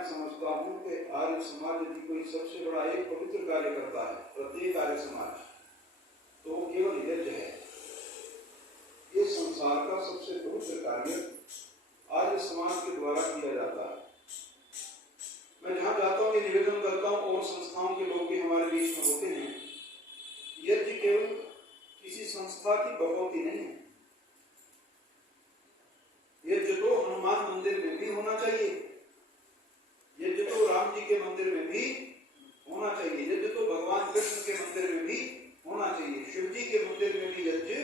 मैं समझता हूँ कि आर्य समाज यदि कोई सबसे बड़ा एक पवित्र कार्य करता है, प्रत्येक आर्य समाज, तो वो केवल यज्ञ है। ये संसार का सबसे पवित्र कार्य आर्य समाज के द्वारा किया जाता है। मैं जहाँ जाता हूँ ये निवेदन करता हूँ, और संस्थाओं के लोग भी हमारे बीच में होते हैं, यज्ञ केवल किसी संस्था की बढ़ोतरी नहीं है। यज्ञ तो हनुमान मंदिर में भी होना चाहिए, यज्ञ तो राम जी के मंदिर में भी होना चाहिए, यज्ञ तो भगवान कृष्ण के मंदिर में भी होना चाहिए, शिव जी के मंदिर में भी यज्ञ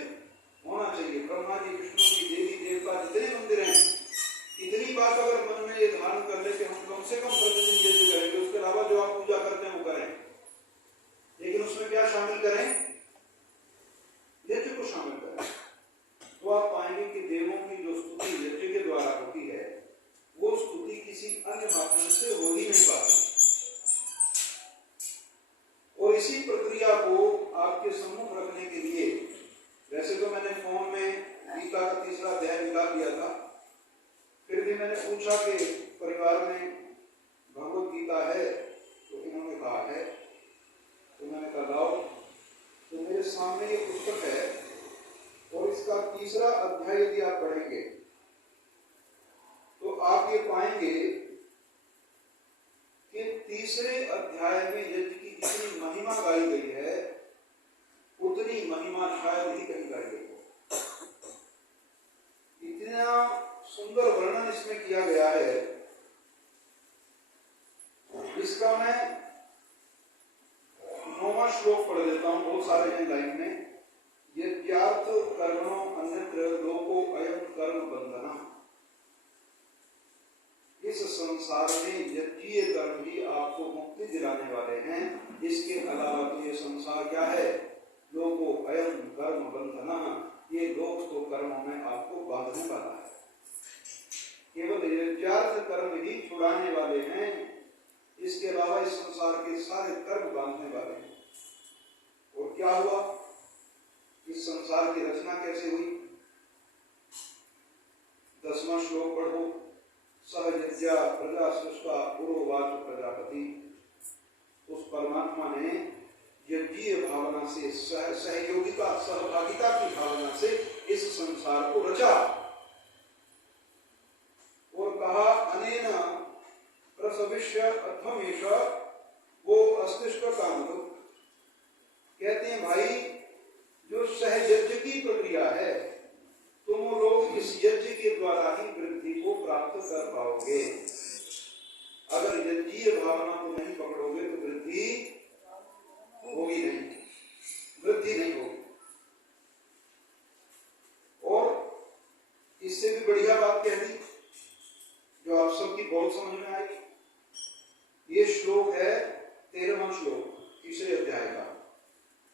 होना चाहिए, ब्रह्मा जी, विष्णु जी, देवी देवता जितने मंदिर हैं, इतनी बात अगर मन में ये धारण कर ले कि हम कम से कम प्रतिदिन यज्ञ करेंगे, उसके अलावा जो आप पूजा करते हैं वो करें, लेकिन उसमें क्या शामिल करें? यज्ञ को शामिल करें। तो आप पाएंगे कि देवों की जो स्तुति यज्ञ के द्वारा होती है, वो स्तुति किसी अन्य माध्यम से हो ही नहीं पाती। और इसी प्रक्रिया को आपके सम्मुख रखने के लिए, वैसे तो मैंने फोन में गीता का 3रा अध्याय निकाल दिया था, फिर भी मैंने पूछा कि परिवार में भगवत गीता है, तो इन्होंने कहा है, तो मैंने कहा लाओ। तो मेरे सामने ये पुस्तक है, और इसका 3रा अध्याय यदि आप पढ़ेंगे तो आप ये पाएंगे कि 3रे अध्याय में यज्ञ की जितनी महिमा गाई गई है, उतनी महिमा शायद ही कहीं गाई गई हो। इतना सुंदर वर्णन इसमें किया गया है, इसका मैं 9वां श्लोक पढ़ देता हूं, बहुत सारे हैं लाइन में। यज्ञार्थ कर्मणो अन्यत्र लोको अयम कर्म बंधना। इस संसार में यज्ञीय कर्म ही आपको मुक्ति दिलाने वाले हैं, इसके अलावा तो ये संसार क्या है? लोको अयम कर्म बंधना, ये लोग तो कर्मों में आपको बांधने वाला है। केवल यज्ञार्थ कर्म ही छुड़ाने वाले हैं, इसके अलावा इस संसार के सारे कर्म बांधने वाले हैं। और क्या हुआ? इस संसार की रचना कैसे हुई? 10वां श्लोक पढ़ो। सहयज्ञा प्रजा सृष्टा पुरोवाच प्रजापति। उस परमात्मा ने यज्ञीय भावना से, सहयोगिता, सहभागिता की भावना से इस संसार को रचा और कहा अनेन प्रसविष्य अध्वमेश, वो अस्तिष्ठ काम। कहते हैं भाई, जो सहयज्ञ की प्रक्रिया है, तुम लोग इस यज्ञ के द्वारा ही वृद्धि को प्राप्त कर पाओगे। अगर यज्ञीय भावना को नहीं पकड़ोगे तो वृद्धि होगी नहीं, वृद्धि नहीं होगी। और इससे भी बढ़िया बात कह दी, जो आप सबकी बहुत समझ में आएगी। ये श्लोक है 13वां श्लोक 3रे अध्याय का।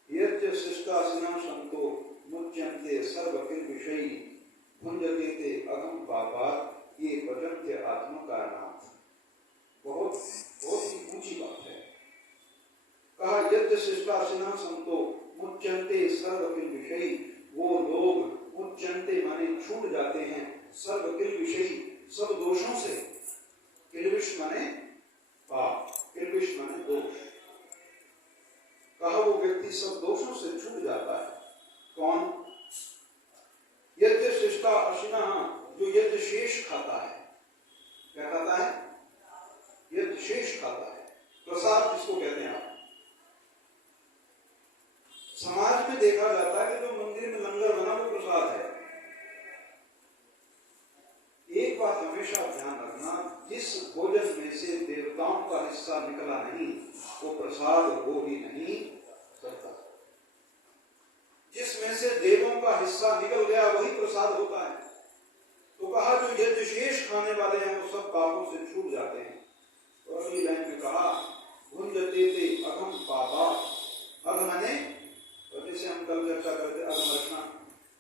यज्ञ शिष्टासिना संतो मुच्यन्ते सर्वकिल विषयी भुंजते ते अहम पापात् ये भजन्ते आत्मकारणात्। बहुत बहुत ही ऊंची बात है। कहा यज्ञ शिष्टासिना संतो मुच्यन्ते सर्वकिल विषयी, वो लोग मुच्यन्ते माने छूट जाते हैं, सर्वकिल विषयी सब दोषों से। किलविष माने पाप, किलविष माने दोष। कहा वो व्यक्ति सब दोषों से छूट जाता है। कौन? यज्ञ शिष्टा अशिना, जो यज्ञ शेष खाता है। क्या खाता है? यज्ञ शेष खाता है, प्रसाद जिसको कहते हैं आप। समाज में देखा जाता है कि जो मंदिर में लंगर बना वो प्रसाद है। एक बात हमेशा ध्यान रखना, जिस भोजन में से देवताओं का हिस्सा निकला नहीं, वो प्रसाद हो ही नहीं सकता। जिसमें से देवों का हिस्सा निकल गया वही प्रसाद होता है। तो कहा जो यज्ञ शेष खाने वाले हैं वो सब पापों से छूट जाते हैं। और अगली लाइन में कहा भुंजते ते अघम पापा। अघ माने, जैसे हम कल चर्चा करते अघम रचना,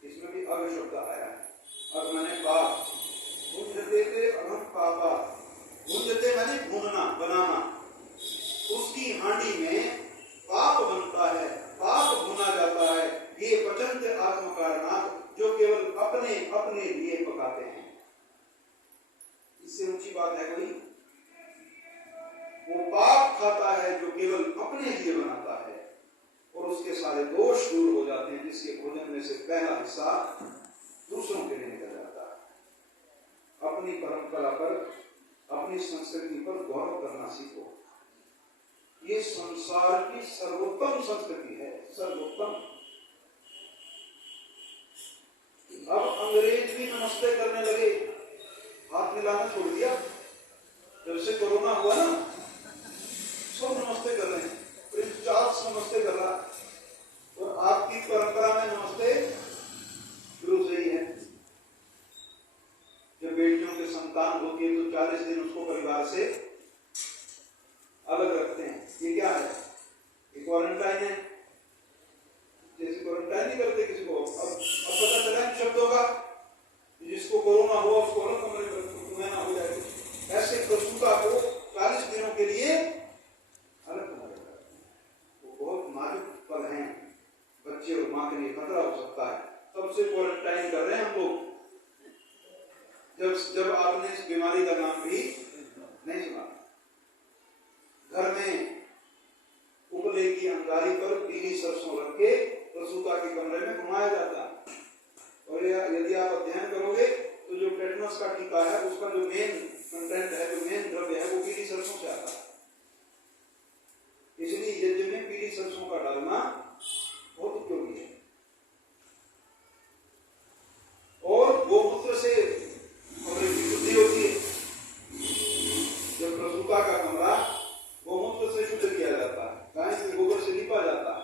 इसमें भी अघ शब्द आया है। अघ माने पाप। भुंजते ते अघम पापा। भुंजते माने भूनना, बनाना। उसकी हांडी में पाप बनता है, पाप भुना जाता है। ये पचंत आत्मकारणात्, जो केवल अपने अपने लिए पकाते हैं। इससे ऊंची बात है कोई? वो पाप खाता है जो केवल अपने लिए बनाता है, और उसके सारे दोष दूर हो जाते हैं, जिसके भोजन में से पहला हिस्सा दूसरों के लिए निकल जाता है। अपनी परंपरा पर, अपनी संस्कृति पर गौरव करना सीखो। ये संसार की सर्वोत्तम संस्कृति है, सर्वोत्तम। अब अंग्रेज भी नमस्ते करने लगे, हाथ मिलाना छोड़ दिया। जब से कोरोना हुआ ना, सब नमस्ते कर रहे हैं। प्रिंस चार्ल्स नमस्ते कर रहा, और आपकी परंपरा में नमस्ते शुरू से ही है। जब बेटियों की संतान होती है तो 40 दिन उसको परिवार से अलग रखते हैं। ये क्या है? ये क्वारंटाइन है। जैसे क्वारंटाइन नहीं करते किसी को, अब पता चला इन शब्दों का, जिसको कोरोना हुआ उसको अलग कमरे में ना हो जाए। ऐसे प्रसूता को 40 दिनों के लिए अलग कमरे में रखते हैं। वो बहुत नाजुक पल हैं, बच्चे और मां के लिए खतरा हो सकता है। तब से क्वारंटाइन कर रहे हैं हम लोग, जब आपने इस बीमारी का नाम भी नहीं सुना। घर में उपले की अंगारी पर पीली सरसों रख के प्रसूता के कमरे में घुमाया जाता है। और यदि आप अध्ययन करोगे तो जो टेटनस का टीका है उसका जो मेन कंटेंट है, जो मेन द्रव्य है, वो पीली सरसों से आता है। इसलिए यज्ञ में पीली सरसों का डालना बहुत उपयोगी है। और गोमूत्र से कमरे की शुद्धि होती है। जब प्रसूता का कमरा गोमूत्र से शुद्ध किया जाता है, गाय के गोबर से लीपा जाता है।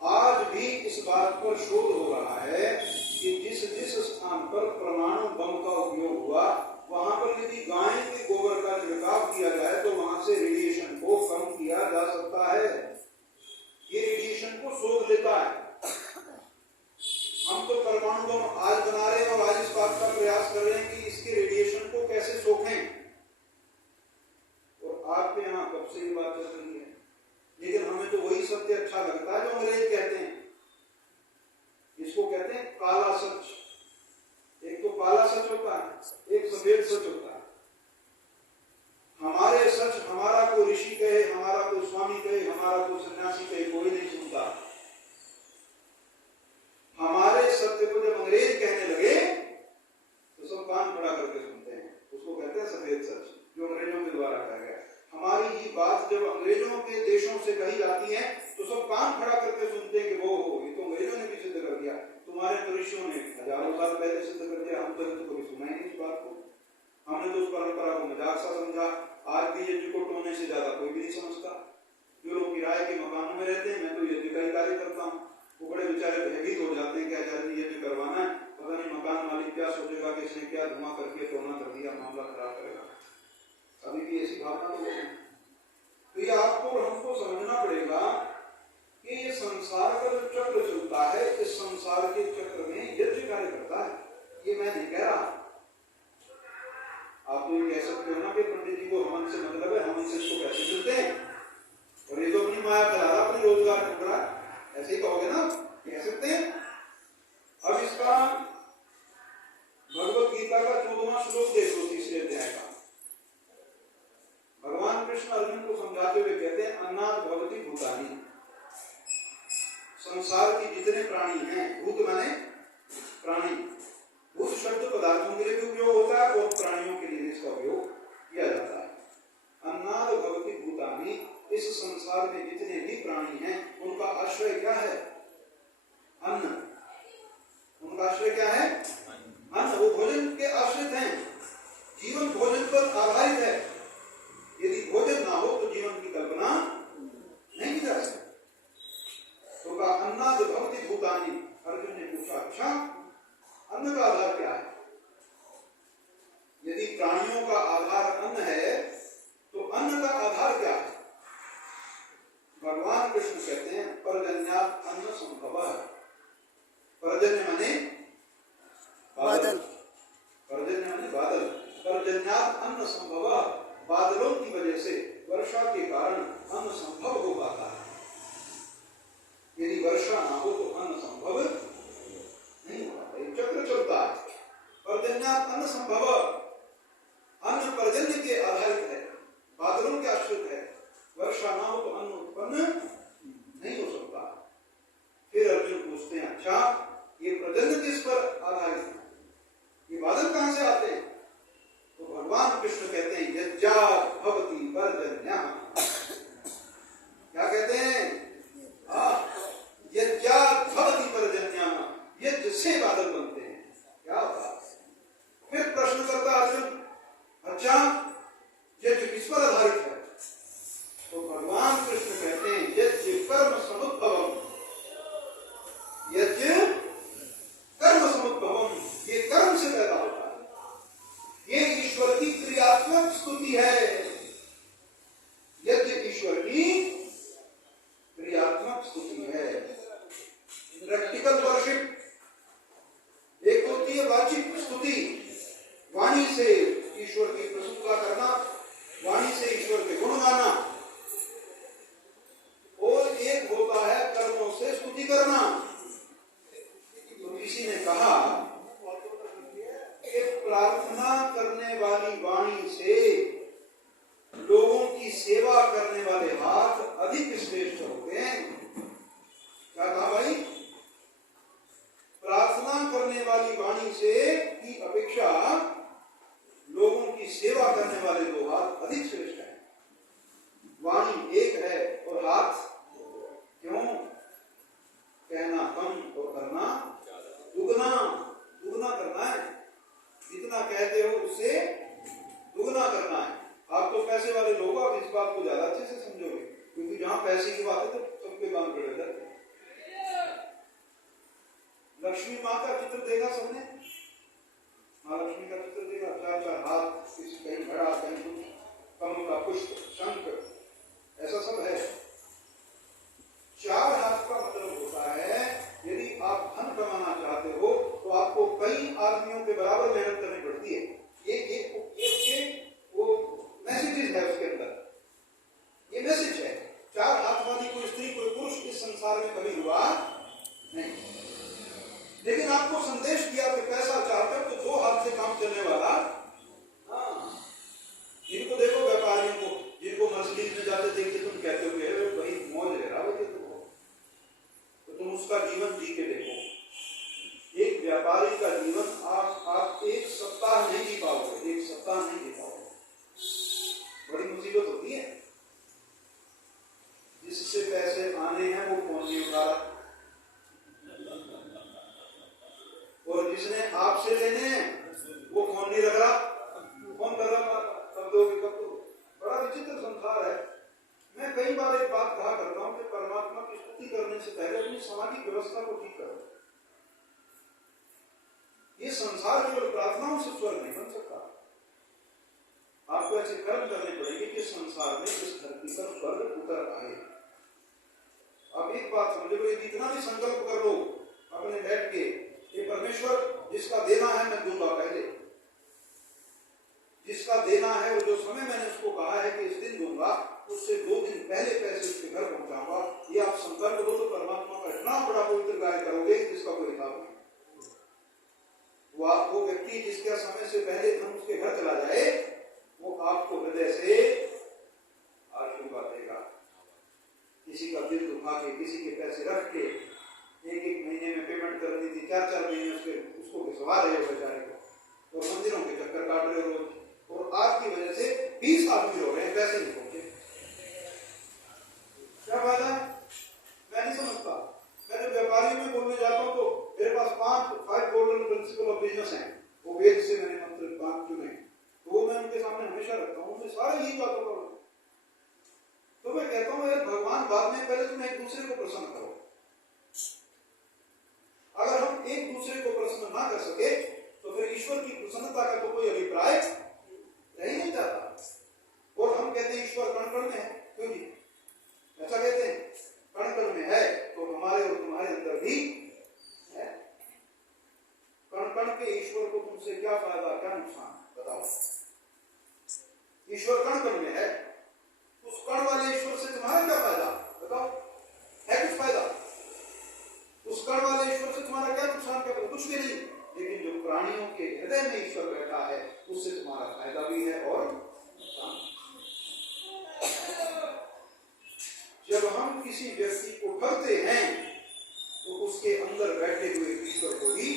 आज भी इस बात पर शोध हो रहा है कि जिस स्थान पर परमाणु बम का उपयोग हुआ, वहां पर यदि गाय के गोबर का छिड़काव किया जाए तो वहां से रेडिएशन को कम किया जा सकता है। ये रेडिएशन को सोख लेता है। हम तो परमाणु बम आज बना रहे हैं और आज इस बात का प्रयास कर रहे हैं कि इसके रेडिएशन को कैसे सोखें। और आपके यहाँ कब से ये बात चल रही है, लेकिन हमें तो वही सत्य अच्छा लगता है जो अंग्रेज कहते हैं। इसको कहते हैं काला सच। एक तो काला सच होता है, एक सफेद सच होता है। हमारे सच, हमारा को ऋषि कहे, हमारा को स्वामी कहे, हमारा को सन्यासी कहे, कोई नहीं सुनता। हमारे सत्य को जब अंग्रेज कहने लगे तो सब कान खड़ा करके सुनते हैं। उसको कहते हैं सफेद सच, जो अंग्रेजों के द्वारा कहा गया। हमारी ही बात जब अंग्रेजों के देशों से कही जाती है तो सब कान खड़ा करके सुनते हैं कि वो हो, ये तो अंग्रेजों ने भी सिद्ध कर दिया, तुम्हारे तो ऋषियों ने हजारों साल पहले सिद्ध कर दिया। हम तो कभी सुना ही नहीं इस बात को। हमने तो उस परंपरा को मजाक सा समझा। आज भी यज्ञ को टोने से ज्यादा कोई भी नहीं समझता। जो लोग किराए के मकानों में रहते हैं, मैं तो यज्ञ का ही कार्य करता हूँ, वो बड़े बेचारे भयभीत हो जाते हैं कि आचार्य यज्ञ करवाना है, पता नहीं मकान मालिक क्या सोचेगा कि इसने क्या धुआं करके टोना कर दिया, मामला खराब करेगा। अभी भी ऐसी भावना तो है। तो ये आपको और हमको समझना पड़ेगा कि ये संसार का जो चक्र चलता है, इस संसार के चक्र में यज्ञ कार्य करता है। ये मैं नहीं कह रहा। आप तो ये कह सकते हो ना कि पंडित जी को हवन से मतलब है, हवन से इसको पैसे मिलते हैं और ये तो अपनी माया फैला रहा, अपनी रोजगार कर रहा, ऐसे ही कहोगे ना, कह सकते हैं। अब इसका भगवत गीता का 14वां श्लोक देखो, तीसरे अध्याय का। भगवान कृष्ण अर्जुन को समझाते हुए कहते हैं, अन्नात् भवति भूतानि। संसार के जितने प्राणी हैं, भूत माने प्राणी, भूत शब्द पदार्थों के लिए भी उपयोग होता है और प्राणियों के लिए इसका उपयोग किया जाता है। अन्नात् भवति भूतानि, इस संसार में जितने भी प्राणी हैं उनका आश्रय क्या है? अन्न। उनका आश्रय क्या है? अन्न। वो भोजन के आश्रित हैं। जीवन भोजन पर आधारित है। यदि भोजन ना हो तो जीवन की कल्पना नहीं की जा सकती। तो कहा अन्नात् भवति भूतानि। अर्जुन ने पूछा, अच्छा अन्न का आधार क्या है? यदि प्राणियों का आधार अन्न है तो अन्न का आधार क्या है? भगवान कृष्ण कहते हैं, पर्जन्यात् अन्न संभवः। पर्जन्य माने बादल, पर्जन्य माने बादल। पर्जन्यात् अन्न संभवः, बादलों की वजह से, वर्षा के कारण अन्न संभव हो पाता है। यदि वर्षा ना हो तो अन्न संभव नहीं हो पाता। एक चक्र चलता है। पर्जन्यात् अन्न संभवः, अन्न पर्जन्य के आधारित है। से आते हैं? तो भगवान कृष्ण कहते हैं यज्जात भवति पर्जन्यः। क्या कहते हैं? यज्जात भवति पर्जन्यः, यज्ञ से बादल बनते हैं। क्या बात। फिर प्रश्न करता अर्जुन, अच्छा यज्ञ किस पर आधारित है? तो भगवान कृष्ण कहते हैं यज्ञ कर्म समुद्भवम, यज्ञ कर्म समुद्भवम, ये कर्म से पैदा होता है। ये ईश्वर की क्रियात्मक स्तुति है। यज्ञ ईश्वर की क्रियात्मक स्तुति है, प्रैक्टिकल वर्शिप। एक होती है वाचिक स्तुति, वाणी से ईश्वर की प्रशंसा करना, वाणी से ईश्वर के गुण गाना, और एक होता है कर्मों से स्तुति करना। तो किसी ने कहा कि प्रार्थना करने वाली वाणी से लोगों की सेवा करने वाले हाथ अधिक श्रेष्ठ होते हैं। क्या कहा भाई? प्रार्थना करने वाली वाणी से की अपेक्षा लोगों की सेवा करने वाले दो हाथ अधिक श्रेष्ठ हैं। वाणी एक है और हाथ क्यों? कहना कम और करना दुगना। दुगना करना है, जितना कहते हो उससे दुगना करना है। आप तो पैसे वाले लोग, आप इस बात को ज्यादा अच्छे से समझोगे, क्योंकि जहां पैसे की बात है तो सबके काम खड़े हो जाते हैं। लक्ष्मी माँ का चित्र देखा सबने? माँ लक्ष्मी का चित्र देखा? चार चार हाथ, किसी कहीं घड़ा, कहीं कुछ, कमल का पुष्प, शंख, ऐसा सब है। चार हाथ का मतलब होता है यदि आप धन कमाना चाहते हो तो आपको कई आदमियों के बराबर मेहनत करनी पड़ती है। ये वो मैसेजेस है उसके अंदर, ये मैसेज है। चार हाथ वाली कोई स्त्री कोई पुरुष इस संसार में कभी हुआ नहीं, लेकिन आपको संदेश दिया कि पैसा चाहते हो तो दो हाथ से काम चलने वाला। इनको देखो व्यापारियों को, जिनको मर्सिडीज में जाते देखते तुम कहते हो भाई मौज ले रहा हो, तो तुम उसका जीवन जी के देखो। एक व्यापारी का जीवन आप एक सप्ताह नहीं जी पाओगे, एक सप्ताह नहीं जी पाओगे। बड़ी मुसीबत होती है। जिससे पैसे आने हैं वो फोन नहीं उठा रहा, और जिसने आपसे लेने हैं वो फोन नहीं रख रहा। फोन कर रहा, कब दोगे कब दोगे। बड़ा विचित्र संसार है। मैं कई बार एक बात कहा करता हूं कि परमात्मा की स्तुति करने से पहले अपनी सामाजिक व्यवस्था को ठीक करो। ये संसार केवल प्रार्थनाओं से स्वर्ग नहीं बन सकता। आपको ऐसे कर्म करने पड़ेंगे कि संसार में इस धरती पर स्वर्ग उतर आए। आप एक बात समझो, यदि इतना भी संकल्प कर लो अपने बैठ के, ये परमेश्वर जिसका देना है मैं दूंगा, पहले जिसका देना है और जो समय मैंने उसको कहा है कि इस दिन दूंगा, उससे 2 दिन पहले पैसे उसके घर पहुंचाऊंगा। ये आप संकल्प करो तो परमात्मा का इतना बड़ा पवित्र कार्य करोगे जिसका कोई हिसाब नहीं। वो व्यक्ति जिसके समय से पहले हम उसके घर चला जाए, वो आपको हृदय से आशीर्वाद देगा। किसी का दिल दुखा के, किसी के पैसे रख के, एक महीने में पेमेंट कर दी थी, 4 महीने उसको भिजवा रहे हो बेचारे को, और मंदिरों के चक्कर काट रहे हो रोज, और आपकी वजह से 20 आदमी रो रहे हैं, पैसे नहीं पहुंचे। क्या फायदा? मैं नहीं समझता। मैं जब व्यापारियों में बोलने जाता हूँ तो मेरे पास 5 गोल्डन प्रिंसिपल ऑफ बिजनेस हैं, वो वेद से मैंने मंत्र 5 चुने, तो वो मैं उनके सामने हमेशा रखता हूँ। उनसे सारे यही बातों का, तो मैं कहता हूँ यार भगवान बाद में, पहले तुम एक दूसरे को प्रसन्न करो। अगर हम एक दूसरे को प्रसन्न ना कर सके तो फिर ईश्वर की प्रसन्नता का तो कोई अभिप्राय रह नहीं जाता। और हम कहते हैं ईश्वर कण कण में है, क्यों जी ऐसा कहते हैं? कण कण में है तो हमारे और तुम्हारे अंदर भी है। कण कण के ईश्वर को तुमसे क्या फायदा, क्या नुकसान, बताओ। ईश्वर कण कण में है, उस कण वाले ईश्वर से तुम्हारा क्या फायदा, बताओ? है कुछ फायदा? उस कण वाले ईश्वर से तुम्हारा क्या नुकसान, क्या कुछ भी नहीं। लेकिन जो प्राणियों के हृदय में ईश्वर बैठा है उससे तुम्हारा फायदा भी है और नुकसान। जब हम किसी व्यक्ति को ठगते हैं तो उसके अंदर बैठे हुए ईश्वर को ही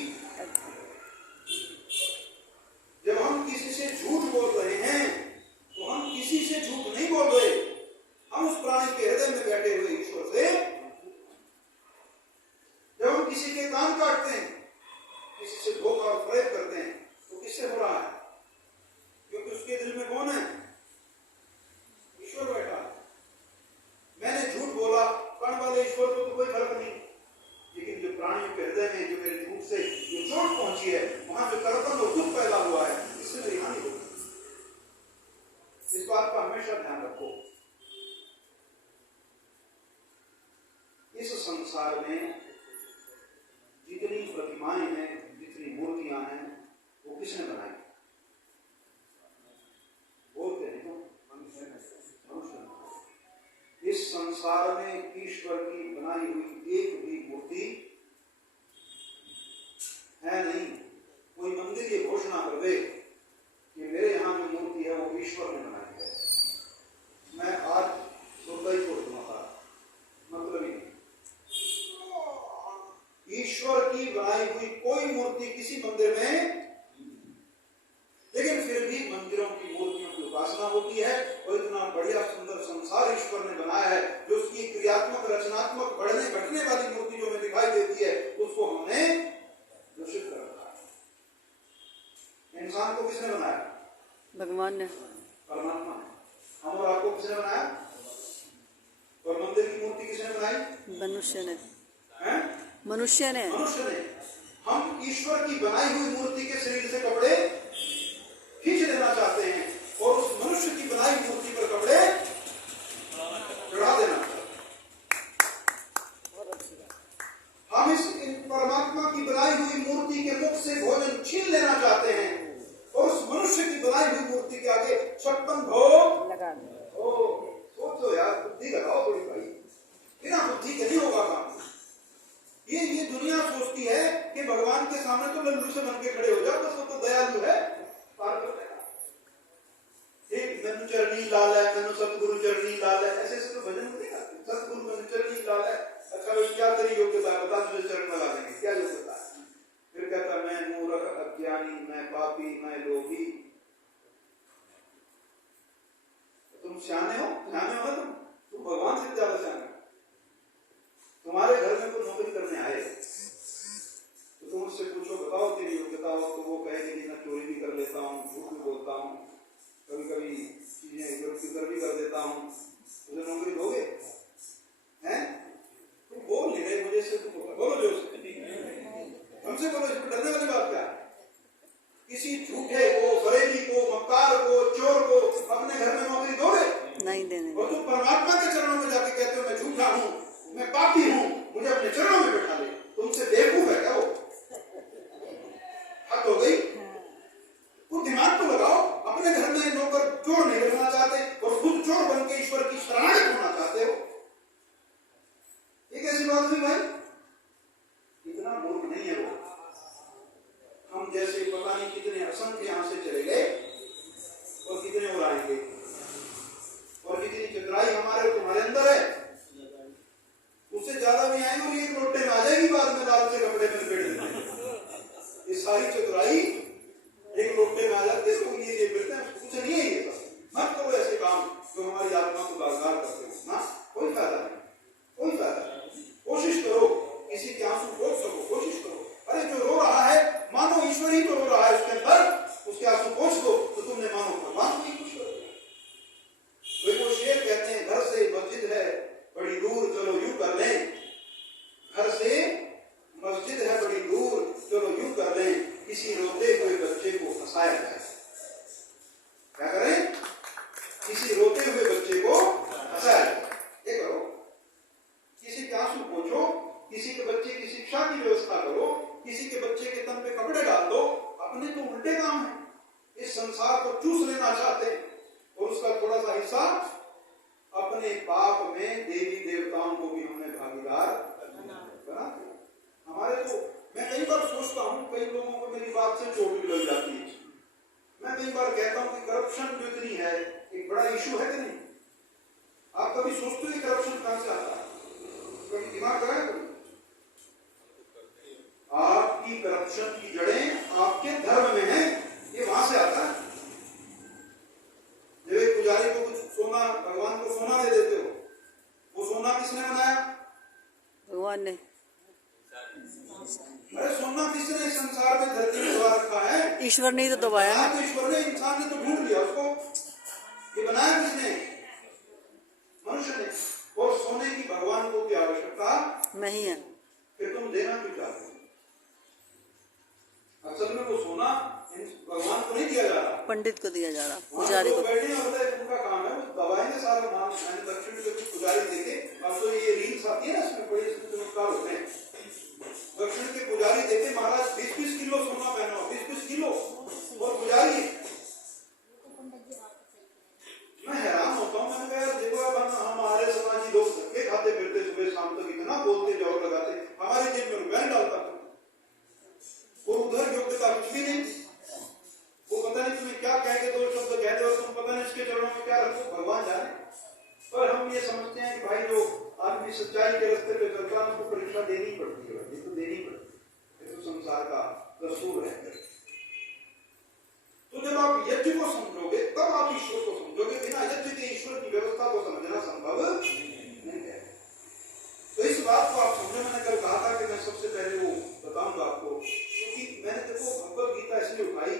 संसार में जितनी प्रतिमाएं हैं, जितनी मूर्तियां हैं, वो किसने बनाई? बोलते हैं तो मनुष्य ने। इस संसार में ईश्वर की बनाई हुई एक भी मूर्ति है नहीं। कोई मंदिर ये घोषणा कर दे कि मेरे यहाँ जो मूर्ति है वो ईश्वर ने बनाई है, मैं आज सुनता ही छोड़ दूंगा, मतलब ही नहीं। ईश्वर की बनाई हुई कोई मूर्ति किसी मंदिर में, लेकिन फिर भी मंदिरों की मूर्तियों की उपासना होती है। और इतना बढ़िया सुंदर संसार ईश्वर ने बनाया है, जो उसकी क्रियात्मक रचनात्मक बढ़ने घटने वाली मूर्ति जो हमें दिखाई देती है, उसको हमने दूषित कर रखा है। इंसान को किसने बनाया? भगवान ने, परमात्मा ने। हम और आपको किसने बनाया? और मंदिर की मूर्ति किसने बनाई? मनुष्य ने। हैं? मनुष्य ने। मनुष्य ने। हम ईश्वर की बनाई हुई मूर्ति के शरीर से कपड़े खींच लेना चाहते हैं और उस मनुष्य की बनाई मूर्ति पर कपड़े चढ़ा देना चाहते हैं। हम इस परमात्मा की बनाई हुई मूर्ति के मुख से भोजन छीन लेना चाहते हैं और उस मनुष्य की बनाई हुई मूर्ति के आगे 56 भोग लगा दो। सोचो यार, बुद्धि लगाओ थोड़ी भाई, बिना बुद्धि के नहीं होगा काम। ये दुनिया सोचती है कि भगवान के सामने तो लल्लू से बन के खड़े हो जाओ, बस वो तो दयालु है, पार कर देगा। मैनू चरणी लाल है, मैनू सतगुरु चरणी लाल है, ऐसे ऐसे तो भजन नहीं गाते। सतगुरु मैनू चरणी लाल है, अच्छा भाई क्या तेरी योग्यता है, बता, तुझे चरण लगा देंगे, क्या योग्यता है? फिर कहता मैं मूर्ख, अज्ञानी, मैं पापी, मैं लोभी। तुम सियाने हो ना तुम भगवान से ज्यादा सियाने हो। तुम्हारे घर में कोई नौकरी करने आए तो तुम उससे पूछो, बताओ तेरी योग्यता हो, तो वो कहेगी कि मैं चोरी भी कर लेता हूँ, झूठ भी बोलता हूँ, कभी कभी चीजें इधर भी कर देता हूँ, मुझे नौकरी दोगे? हैं? तुम बोल नहीं रहे मुझे से, तुम बोलो जो हमसे बोलो, इसमें डरने वाली बात क्या है? किसी झूठे को, बरेली को, मक्कार को, चोर को अपने घर में नौकरी दोगे? नहीं देने। और तुम परमात्मा के चरणों में जाके कहते हो मैं झूठा हूँ, मैं पापी हूँ, मुझे अपने चरणों में बैठा ले। तुमसे बेवकूफ है क्या वो? हद हो गई। कुछ दिमाग तो लगाओ। अपने घर में नौकर चोर नहीं रखना चाहते और खुद चोर बन के ईश्वर की शरणागत होना चाहते हो, ये कैसी बात हुई भाई? इतना मूर्ख नहीं है वो। हम जैसे पता नहीं कितने असंख्य यहां से चले गए और कितने और आएंगे, और कितनी चतुराई हमारे और तुम्हारे अंदर है, उससे ज्यादा भी आएंगे और एक लोटे में आ जाएगी बाद में, लाल से कपड़े में लपेट देंगे। ये सारी चतुराई एक लोटे में आ जाती है, ये मिलते हैं, कुछ नहीं है ये सब। मत करो ऐसे काम जो हमारी आत्मा को गारगार करते हो ना, कोई फायदा नहीं, कोई फायदा नहीं। कोशिश करो किसी के आंसू पोंछ सको, कोशिश करो। अरे जो रो रहा है मानो ईश्वर ही तो रो रहा है उसके अंदर, उसके आंसू पोंछ दो तो तुमने मानो भगवान को ही खुश कर दिया। वो शेर कहते हैं, घर से मस्जिद है बड़ी दूर, चलो यूं कर लें। घर से मस्जिद है बड़ी दूर, चलो यूं कर लें, किसी रोते हुए बच्चे को हंसाया जाए। क्या करें? किसी रोते हुए बच्चे को हंसाया जाए। ये करो, किसी के आंसू पोंछो, किसी के बच्चे की शिक्षा की व्यवस्था करो, किसी के बच्चे के तन पे कपड़े डाल दो। अपने तो उल्टे काम है, इस संसार को चूस लेना चाहते और उसका थोड़ा सा हिस्सा अपने पाप में देवी देवताओं को भी हमने भागीदार बनाते। हमारे तो, मैं कई बार सोचता हूँ, कई लोगों को मेरी बात से चोट लग जाती है। मैं कई बार कहता हूँ कि करप्शन जो इतनी है एक बड़ा इशू है कि नहीं? आप कभी सोचते हो करप्शन कहां से आता है? कभी दिमाग लगाए कभी? आपकी करप्शन की जड़ें आपके धर्म में है, ये वहां से आता है। जब एक पुजारी को कुछ सोना, भगवान को सोना दे देते हो, वो सोना किसने बनाया? भगवान ने। अरे सोना किसने इस संसार में धरती में दबा रखा है? ईश्वर ने ही तो दबाया। तो ईश्वर ने, इंसान ने तो ढूंढ लिया उसको। ये बनाया किसने? मनुष्य ने। और सोने की भगवान को क्या आवश्यकता नहीं है, फिर तुम देना क्यों चाहते हो? असल में वो सोना भगवान को नहीं दिया जा रहा, पंडित को दिया जा रहा, पुजारी को। बैठे होते हैं, उनका काम है अब आएंगे सारा नाम। मैंने दक्षिण के कुछ पुजारी देखे, अब तो ये रील्स आती है ना, इसमें बड़े इसमें चमत्कार होते हैं। दक्षिण के पुजारी देखे महाराज 20-20 किलो सोना पहना हो, 20-20 किलो, और पुजारी। मैं हैरान होता हूँ, मैंने कहा यार देखो अब हमारे समाजी लोग धक्के खाते फिरते सुबह शाम तक, इतना बोलते जोर लगाते, हमारे जेब में रुपया नहीं डालता, और उधर योग्यता कुछ भी नहीं। वो पता नहीं तुम्हें क्या कह के 2 शब्द कह दे और तुम पता नहीं इसके चरणों में क्या रखो, भगवान जाने। पर हम ये समझते हैं कि भाई जो आदमी सच्चाई के रास्ते पे चलता है उसको परीक्षा देनी पड़ती है, ये तो देनी पड़ती है, ये तो संसार का दस्तूर है। तो जब आप यज्ञ को समझोगे तब आप ईश्वर को समझोगे, बिना यज्ञ के ईश्वर की व्यवस्था को समझना संभव नहीं है। तो इस बात को आप समझो। मैंने कल कहा था कि मैं सबसे पहले वो बताऊंगा आपको, क्योंकि मैंने देखो भगवत गीता इसलिए उठाई,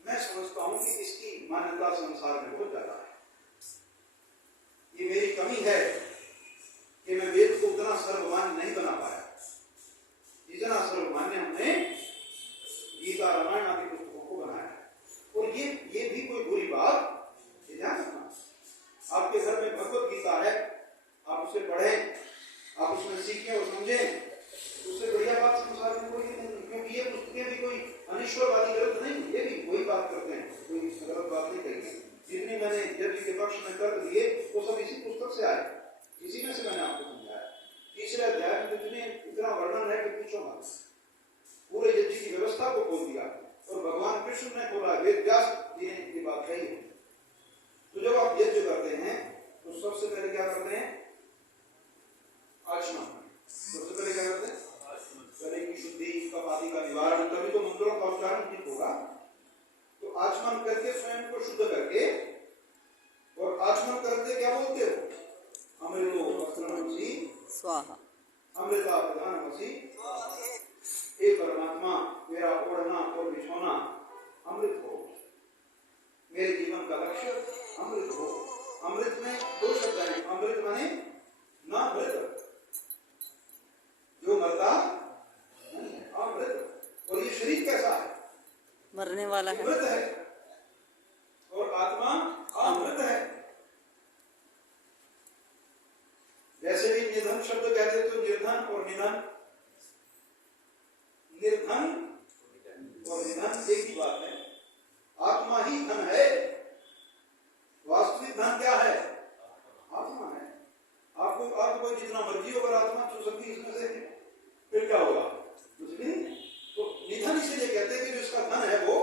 मैं समझता हूं कि इसकी मान्यता संसार में बहुत ज्यादा है। ये मेरी कमी है कि मैं वेद को उतना सर्वमान्य नहीं बना पाया जितना सर्वमान्य हमने गीता रामायण आदि पुस्तकों को बनाया है। और ये भी कोई बुरी बात, ये ध्यान रखना। आपके घर में भगवत गीता है, आप उसे पढ़ें, आप उसमें सीखें और समझें, उससे बढ़िया बात संसार में कोई नहीं। क्योंकि ये पुस्तकें भी कोई अनिश्वरवादी ग्रंथ नहीं, ये भी वही बात करते हैं, कोई गलत बात नहीं कही। जितनी मैंने यज्ञ के पक्ष में कर दिए वो सब इसी पुस्तक से आए, इसी में से मैंने आपको समझाया। तीसरे अध्याय में इतना वर्णन है कि पूछो मत, पूरे यज्ञ की व्यवस्था को खोल दिया और भगवान कृष्ण ने खोला, वेद व्यास जी ने ये बात कही। तो जब आप यज्ञ करते हैं तो सबसे पहले क्या करते हैं? आचमन। सबसे पहले क्या करते हैं? शरीर की शुद्धि, कपादी का निवारण, तभी तो मंत्रों का उच्चारण ठीक होगा। तो आचमन करके स्वयं को शुद्ध करके, और आचमन करके क्या बोलते हो? अमृतो वस्त्रमसि स्वाहा, अमृता प्रधानमसि, हे परमात्मा मेरा ओढ़ना और बिछोना अमृत हो, मेरे जीवन का लक्ष्य अमृत हो। अमृत में 2 शब्द हैं, अमृत माने ना मृत, जो मरता अमृत। और ये शरीर कैसा है? मरने वाला है, मृत है, और आत्मा अमृत है। जैसे भी निधन शब्द कहते तो निर्धन और निधन, निर्धन और निधन एक ही बात है। आत्मा ही धन है, वास्तविक धन क्या है? आत्मा है। आपको जितना मर्जी हो, अगर आत्मा छू सकती इसमें से, फिर क्या होगा? कुछ भी नहीं। तो निधन इसलिए कहते हैं कि जो इसका धन है वो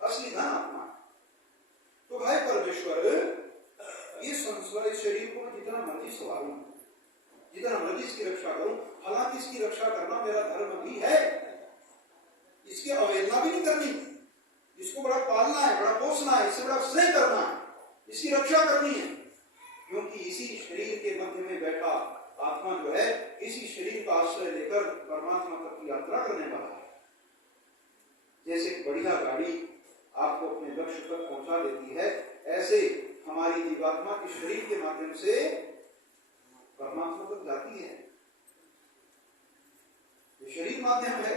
असली धन आत्मा है। तो भाई परमेश्वर, ये संसार, इस शरीर को मैं जितना मर्जी संभालूं, जितना मर्जी इसकी रक्षा करूं, हालांकि इसकी रक्षा करना मेरा धर्म भी है, इसकी अवहेलना भी नहीं करनी, इसको बड़ा पालना है, बड़ा पोसना है, इसे बड़ा स्नेह करना है, इसकी रक्षा करनी है। क्योंकि इसी शरीर के मध्य में बैठा आत्मा जो है, इसी शरीर का आश्रय लेकर परमात्मा तक की यात्रा करने वाला है। जैसे बढ़िया गाड़ी आपको अपने लक्ष्य तक पहुंचा देती है, ऐसे हमारी जीवात्मा इस शरीर के माध्यम से परमात्मा तक जाती है। ये शरीर माध्यम है,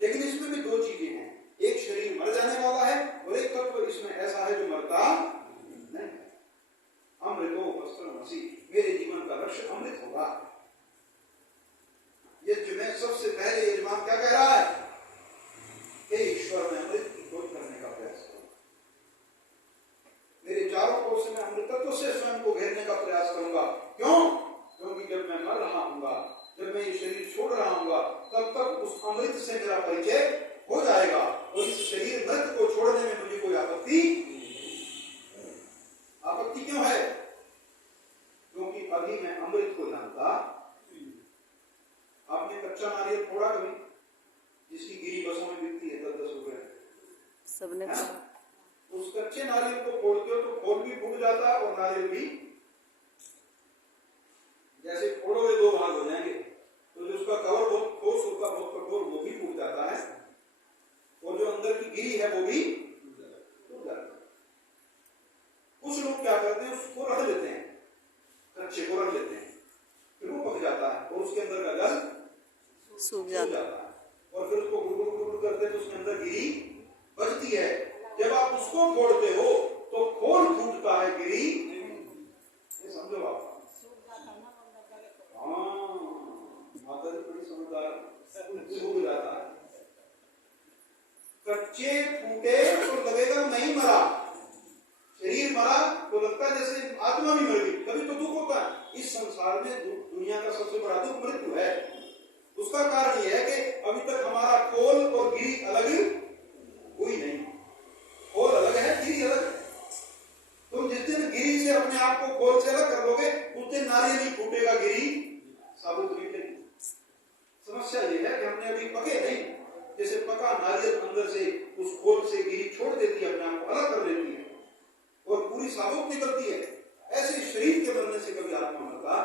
लेकिन इसमें भी 2 चीजें हैं। एक शरीर मर जाने वाला है और एक तत्व इसमें ऐसा है जो मरता नहीं। अमृतो वस्त्रमसि, मेरे जीवन का लक्ष्य अमृत होगा। यज्ञ में सबसे पहले यजमान क्या कह रहा है? हे ईश्वर, मैं अमृत की खोज करने का प्रयास करूंगा, मेरे चारों ओर से मैं अमृत तत्व से स्वयं को घेरने का प्रयास करूंगा। क्यों? क्योंकि जब मैं मर रहा हूंगा, जब मैं ये शरीर छोड़ रहा हूंगा, तब तक उस अमृत से मेरा परिचय हो जाएगा, और इस शरीर मृत को छोड़ने में मुझे कोई आपत्ति क्यों है? क्योंकि अभी मैं अमृत को जानता। आपने कच्चा नारियल फोड़ा कभी? जिसकी गिरी बसों में बिकती है 10-10 रुपए, सबने उस कच्चे नारियल को फोड़ते हो तो खोल भी फूट जाता है और नारियल भी, जैसे फोड़ोगे 2 भाग हो जाएंगे, तो जो उसका कवर बहुत ठोस होता, बहुत कठोर, वो भी फूट जाता है, और जो अंदर की गिरी है वो भी टूट जाता है। कुछ लोग क्या करते हैं, उसको रख लेते हैं, कच्चे को रख लेते हैं, फिर वो पक जाता है और उसके अंदर का जल सूख जाता है, और फिर उसको गुड़ करते हैं तो उसके अंदर गिरी बचती है। जब आप उसको फोड़ते हो तो खोल फूटता है, गिरी आत्मा भी मर गई, कभी तो दुख होता है। इस संसार में दुनिया का सबसे बड़ा दुख मृत्यु है। उसका कारण यह है कि अभी तक हमारा खोल और गिरी अलग हुई नहीं। खोल अलग है, गिरी अलग है। तुम जिस दिन गिरी से अपने आप को खोल से अलग कर लोगे, उस दिन नारियल ही फूटेगा, गिरी साबुत निकलेगी। समस्या यह है कि हमने अभी पके नहीं। जैसे पका नारियल अंदर से उस खोल से गिरी छोड़ देती है, अपने आप को अलग कर लेती है और पूरी साबुत निकलती है। ऐसे शरीर के मरने से कभी आत्मा मरता